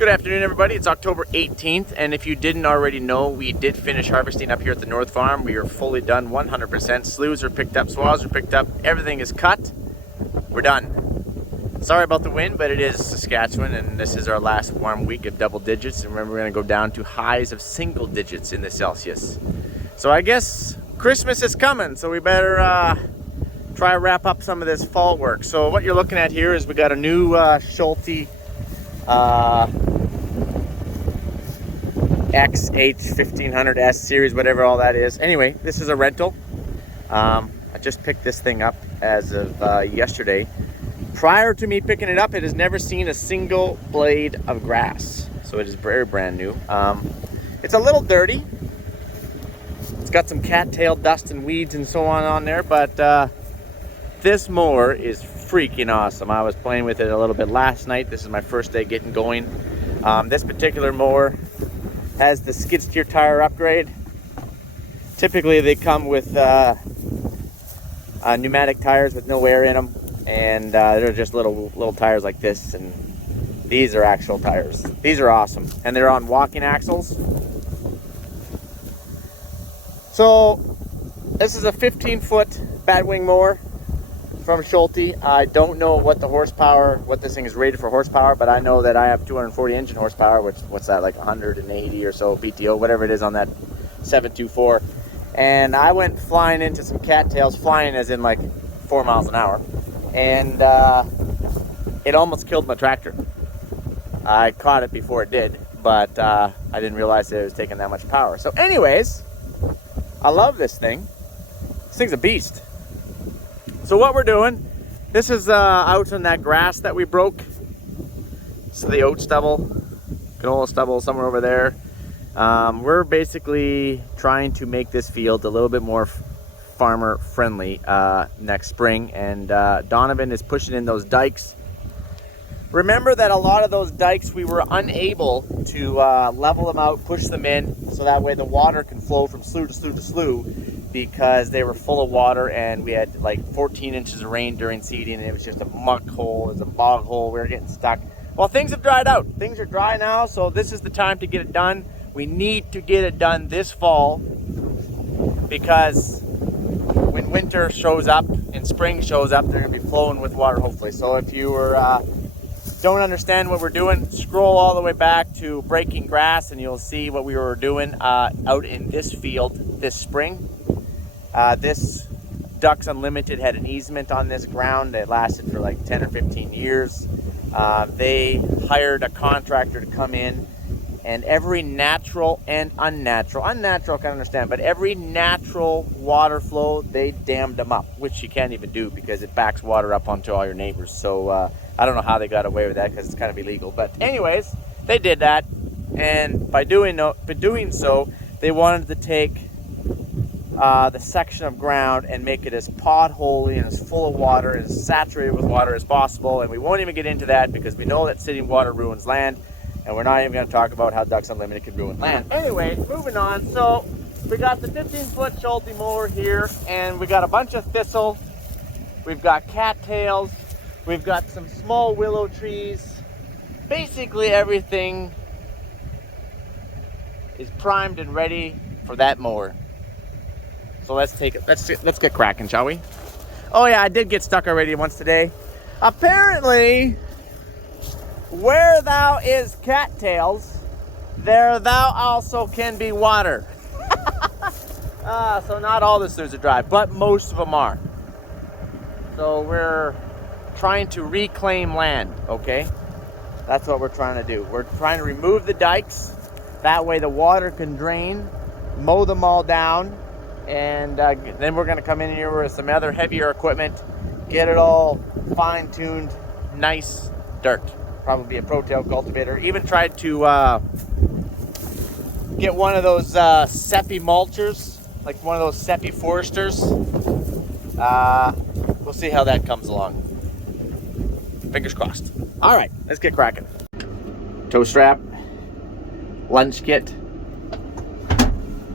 Good afternoon, everybody. It's October 18th, and if you didn't already know, we did finish harvesting up here at the North Farm. We are fully done 100%. Sloughs are picked up, sloughs are picked up, everything is cut. We're done. Sorry about the wind, but it is Saskatchewan, and this is our last warm week of double digits. And remember, we're going to go down to highs of single digits in the Celsius. So I guess Christmas is coming, so we better try to wrap up some of this fall work. So what you're looking at here is we got a new Schulte XH1500S series, whatever all that is. Anyway, this is a rental. I just picked this thing up as of yesterday. Prior to me picking it up, it has never seen a single blade of grass, so it is very brand new. It's a little dirty. It's got some cattail dust and weeds and so on there, but this mower is freaking awesome. I was playing with it a little bit last night. This is my first day getting going. This particular mower has the skid steer tire upgrade. Typically they come with pneumatic tires with no air in them, and they're just little tires like this, and these are actual tires. These are awesome, and they're on walking axles. So this is a 15-foot batwing mower from Schulte. I don't know what this thing is rated for horsepower, but I know that I have 240 engine horsepower, which, what's that, like 180 or so PTO, whatever it is on that 724. And I went flying into some cattails, flying as in like 4 miles an hour, and it almost killed my tractor. I caught it before it did, but I didn't realize that it was taking that much power. So anyways, I love this thing. This thing's a beast. So what we're doing, this is out on that grass that we broke. So the oat stubble, canola stubble, somewhere over there. We're basically trying to make this field a little bit more farmer friendly next spring, and Donovan is pushing in those dikes. Remember that a lot of those dikes we were unable to level them out, push them in, so that way the water can flow from slough to slough to slough, because they were full of water, and we had like 14 inches of rain during seeding, and it was just a muck hole, it was a bog hole, we were getting stuck. Well, things have dried out. Things are dry now, so this is the time to get it done. We need to get it done this fall, because when winter shows up and spring shows up, they're going to be flowing with water, hopefully. So if you don't understand what we're doing, scroll all the way back to breaking grass, and you'll see what we were doing out in this field this spring. This Ducks Unlimited had an easement on this ground that lasted for like 10 or 15 years. They hired a contractor to come in, and every natural and unnatural I can understand, but every natural water flow, they dammed them up, which you can't even do because it backs water up onto all your neighbors. So I don't know how they got away with that, because it's kind of illegal, but anyways, they did that. And by doing so, they wanted to take the section of ground and make it as potholy and as full of water and as saturated with water as possible. And we won't even get into that, because we know that sitting water ruins land, and we're not even going to talk about how Ducks Unlimited can ruin land. Anyway, moving on. So we got the 15-foot Schulte mower here, and we got a bunch of thistle, we've got cattails, we've got some small willow trees. Basically everything is primed and ready for that mower. So let's take it. Let's get cracking, shall we? Oh yeah, I did get stuck already once today. Apparently, where thou is cattails, there thou also can be water. So not all the sloughs are dry, but most of them are. So we're trying to reclaim land, okay? That's what we're trying to do. We're trying to remove the dikes. That way the water can drain, mow them all down, and then we're going to come in here with some other heavier equipment, get it all fine-tuned, nice dirt. Probably a pro-tail cultivator. Even tried to get one of those Seppi mulchers, like one of those Seppi foresters. We'll see how that comes along. Fingers crossed. All right, let's get cracking. Toe strap, lunch kit.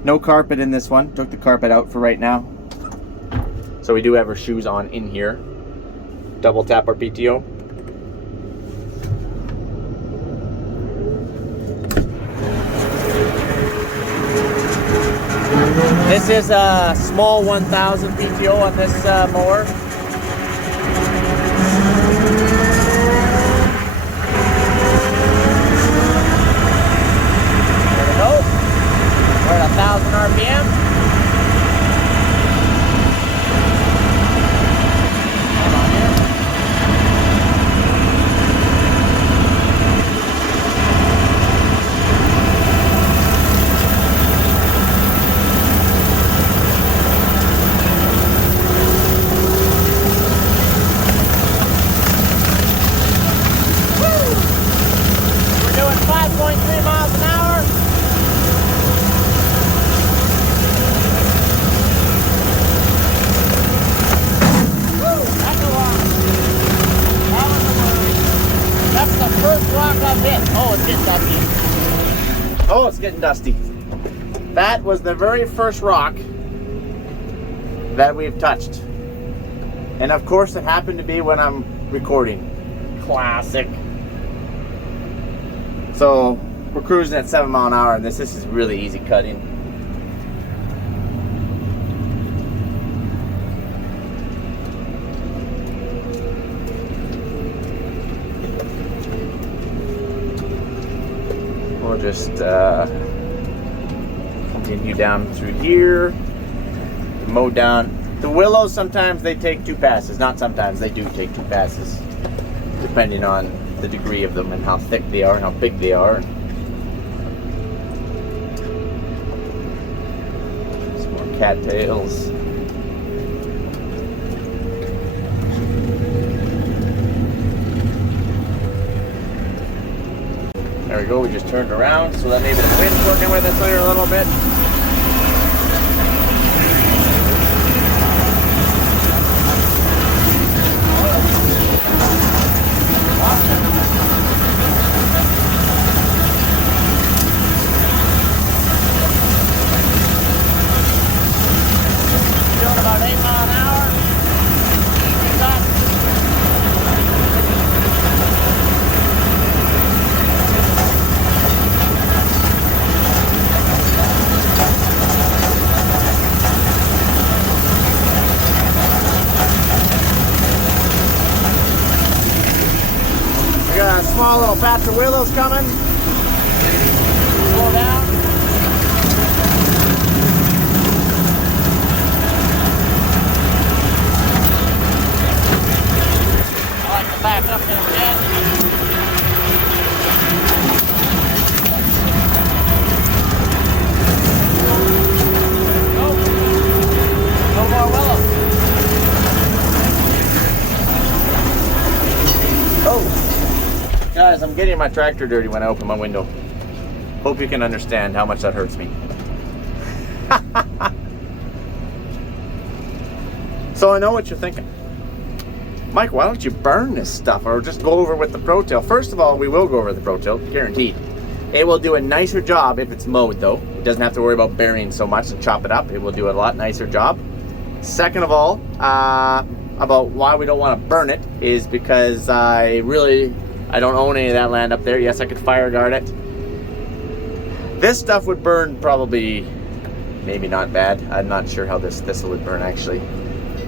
No carpet in this one. Took the carpet out for right now. So we do have our shoes on in here. Double tap our PTO. This is a small 1000 PTO on this mower. There we go. We're at 1000 RPM. Oh, it's getting dusty. That was the very first rock that we've touched. And of course it happened to be when I'm recording. Classic. So we're cruising at 7 miles an hour, and this is really easy cutting. We'll just continue down through here, mow down. The willows, sometimes they take 2 passes. Not sometimes, they do take 2 passes, depending on the degree of them and how thick they are and how big they are. Some more cattails. There we go, we just turned around, so that maybe the wind's working with us here a little bit. Doing about 8 miles an hour. Got a small little patch of willows coming. Slow down. I like to back up there again. Nope. No more willows. Oh. Guys, I'm getting my tractor dirty when I open my window. Hope you can understand how much that hurts me. So I know what you're thinking. Mike, why don't you burn this stuff or just go over with the Pro Tail? First of all, we will go over the Pro Tail, guaranteed. It will do a nicer job if it's mowed though. It doesn't have to worry about burying so much and chop it up. It will do a lot nicer job. Second of all, about why we don't want to burn it is because I don't own any of that land up there. Yes, I could fire guard it. This stuff would burn probably, maybe not bad. I'm not sure how this thistle would burn actually.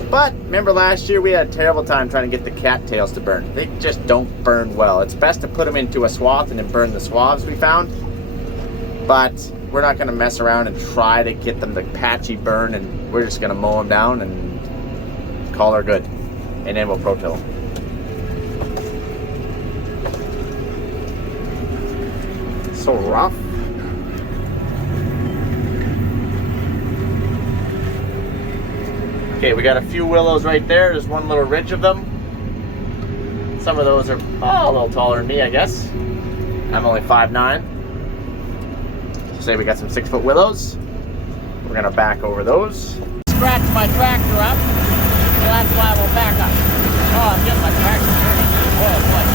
But remember last year we had a terrible time trying to get the cattails to burn. They just don't burn well. It's best to put them into a swath and then burn the swaths we found. But we're not going to mess around and try to get them to patchy burn, and we're just going to mow them down and call her good. And then we'll Pro Tail them. So rough. Okay, we got a few willows right there. There's one little ridge of them. Some of those are a little taller than me, I guess. I'm only 5'9". So say we got some 6-foot willows. We're gonna back over those. Scratch my tractor up, so that's why we'll back up. Oh, I'm getting my tractor dirty. Oh boy.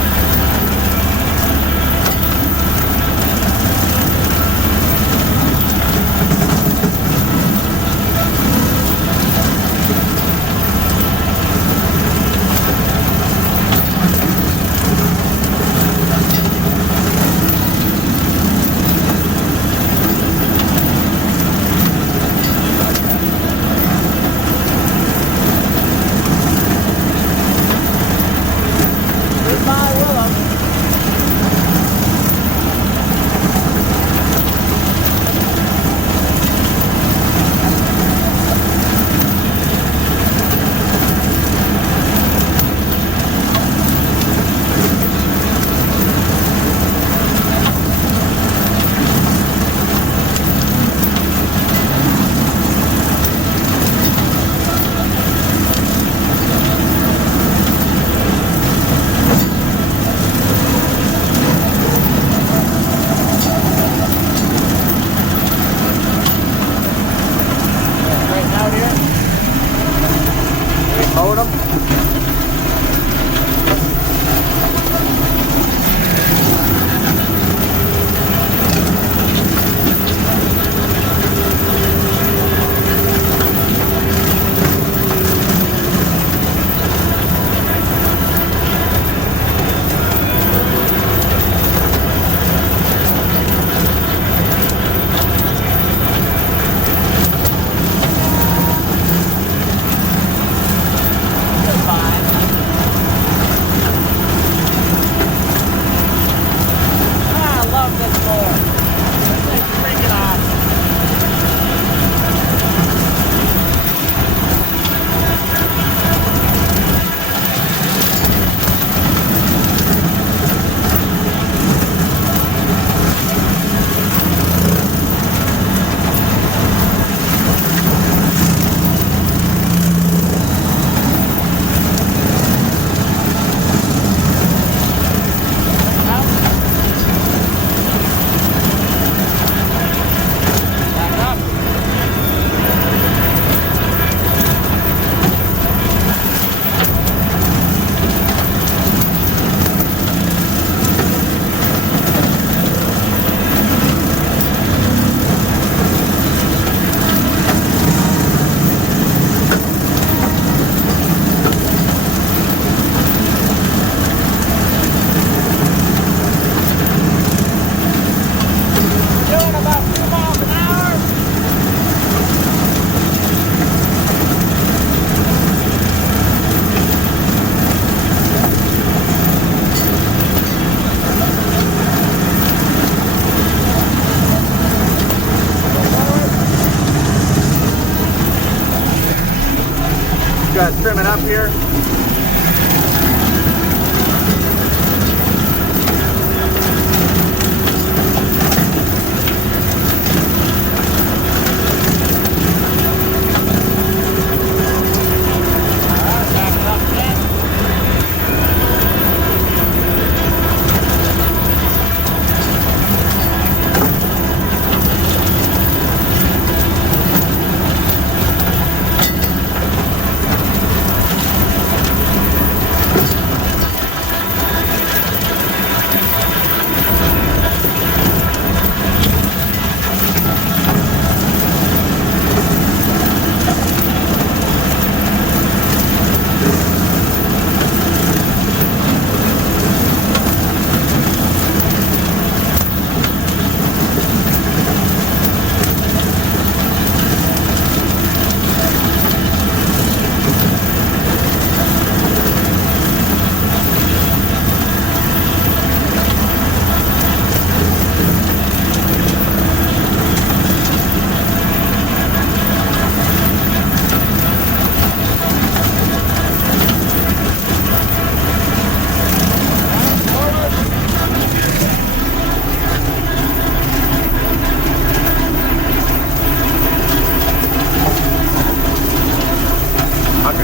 trim it up here.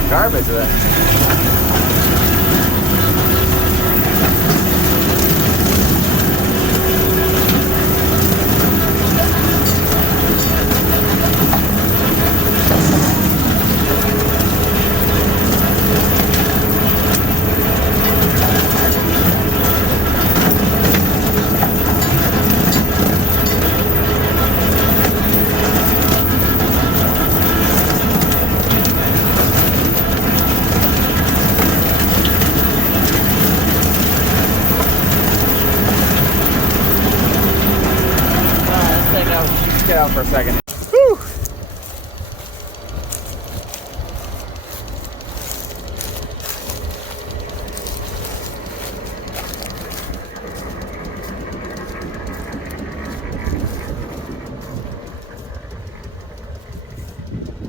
Garbage of that. Get out for a second. Whew.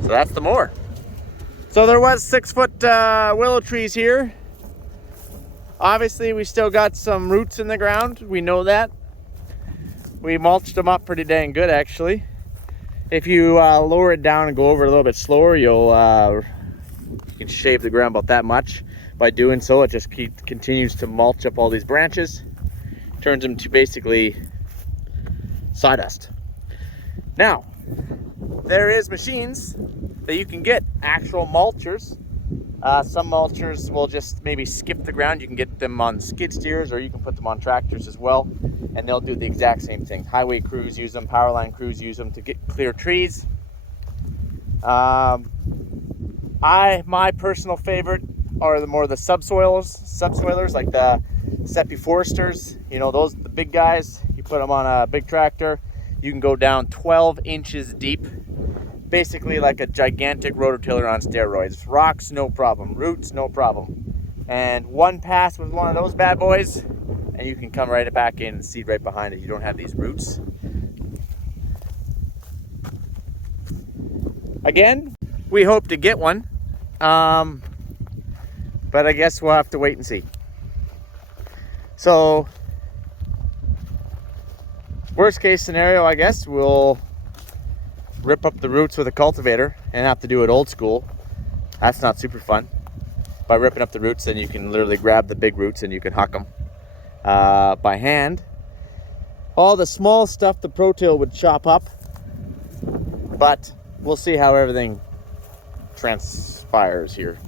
So that's the mower. So there was 6-foot willow trees here. Obviously we still got some roots in the ground. We know that. We mulched them up pretty dang good, actually. If you lower it down and go over a little bit slower, you can shave the ground about that much. By doing so, it just continues to mulch up all these branches, turns them to basically sawdust. Now, there is machines that you can get, actual mulchers. Some mulchers will just maybe skip the ground. You can get them on skid steers, or you can put them on tractors as well, and they'll do the exact same thing. Highway crews use them, power line crews use them to clear trees. My personal favorite are the subsoilers, like the Seppi Foresters. You know, those, the big guys. You put them on a big tractor, you can go down 12 inches deep. Basically like a gigantic rototiller on steroids. Rocks, no problem. Roots, no problem. And one pass with one of those bad boys, and you can come right back in and seed right behind it. You don't have these roots. Again, we hope to get one, but I guess we'll have to wait and see. So, worst case scenario, I guess we'll rip up the roots with a cultivator and have to do it old school. That's not super fun. By ripping up the roots, then you can literally grab the big roots and you can huck them by hand. All the small stuff the Pro-Till would chop up, but we'll see how everything transpires here.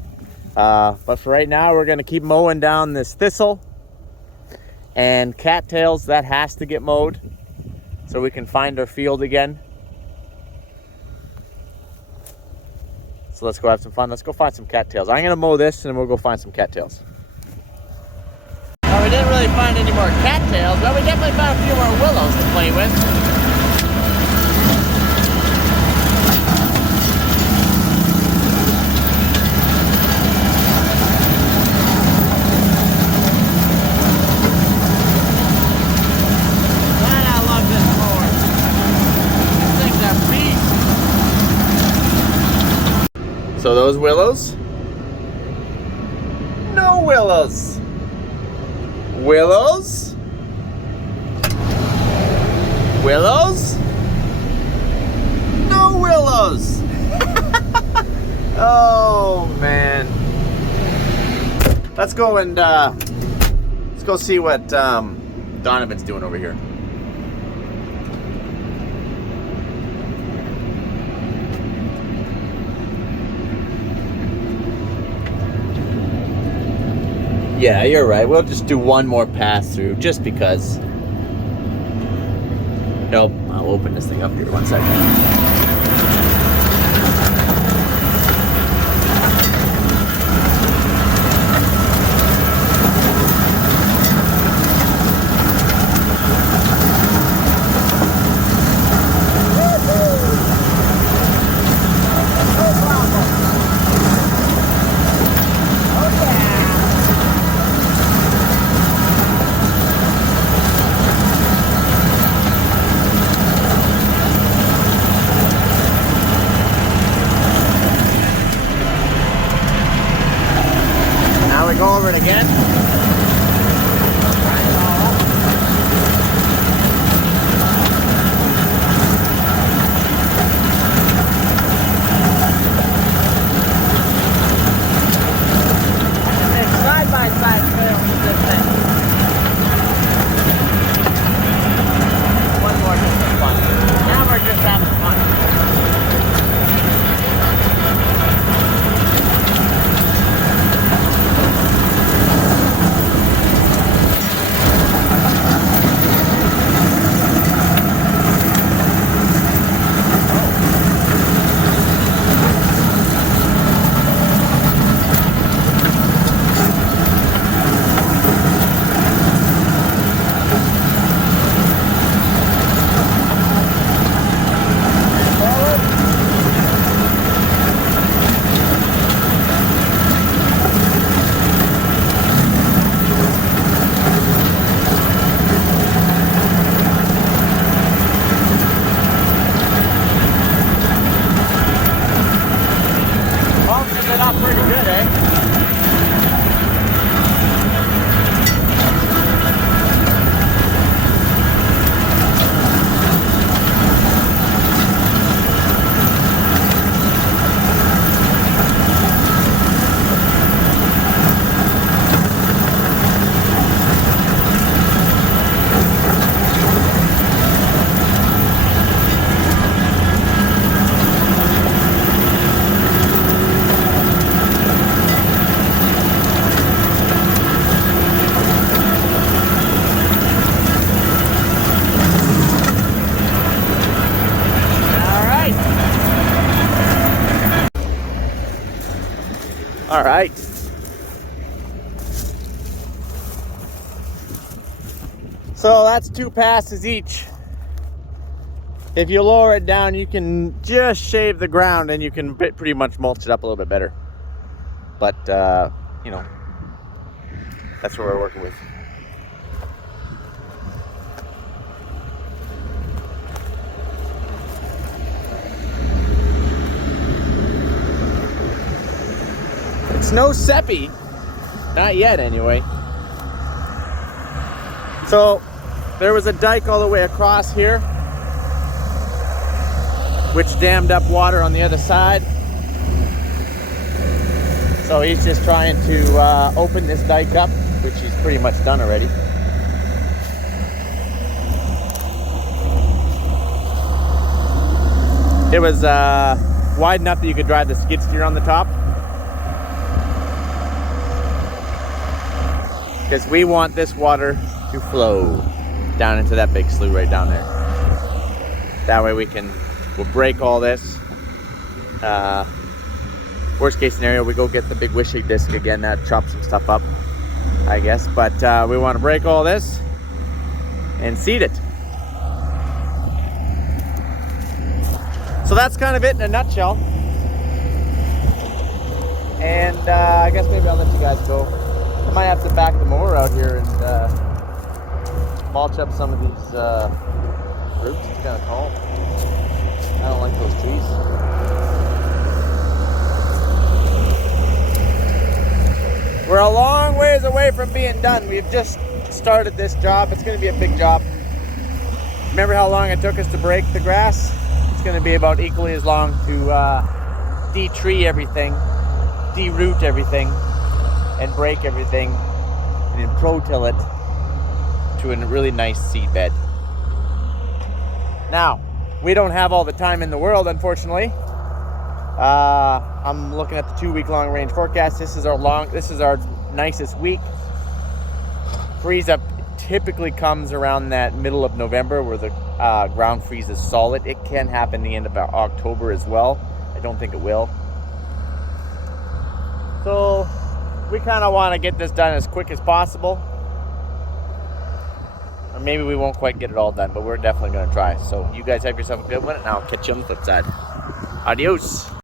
But for right now, we're going to keep mowing down this thistle and cattails. That has to get mowed so we can find our field again. So let's go have some fun. Let's go find some cattails. I'm going to mow this and then we'll go find some cattails. Well, we didn't really find any more cattails, but we definitely found a few more willows to play with. Man, I love this mower. This thing's a beast. So those willows, willows. Willows? Willows? No willows! Oh man. Let's go and let's go see what Donovan's doing over here. Yeah, you're right. We'll just do one more pass through just because. Nope. I'll open this thing up here 1 second. Go over it again. Side by side film with this thing. One more just for fun. Now we're just having fun. All right. So that's 2 passes each. If you lower it down, you can just shave the ground and you can pretty much mulch it up a little bit better. But, you know, that's what we're working with. It's no seppi, not yet anyway. So there was a dike all the way across here, which dammed up water on the other side. So he's just trying to open this dike up, which he's pretty much done already. It was wide enough that you could drive the skid steer on the top. Because we want this water to flow down into that big slough right down there. That way we'll break all this. Worst case scenario, we go get the big wishing disc again, that chops some stuff up, I guess. But we want to break all this and seed it. So that's kind of it in a nutshell. And I guess maybe I'll let you guys go. I might have to back the mower out here and mulch up some of these roots. It's kind of tall. I don't like those trees. We're a long ways away from being done. We've just started this job. It's going to be a big job. Remember how long it took us to break the grass? It's going to be about equally as long to de-tree everything, de-root everything, and break everything, and then pro-till it to a really nice seed bed. Now, we don't have all the time in the world, unfortunately. I'm looking at the 2-week long range forecast. This is our nicest week. Freeze up typically comes around that middle of November where the ground freezes solid. It can happen the end of October as well. I don't think it will. So we kind of want to get this done as quick as possible. Or maybe we won't quite get it all done, but we're definitely going to try. So you guys have yourself a good one, and I'll catch you on the flip side. Adios.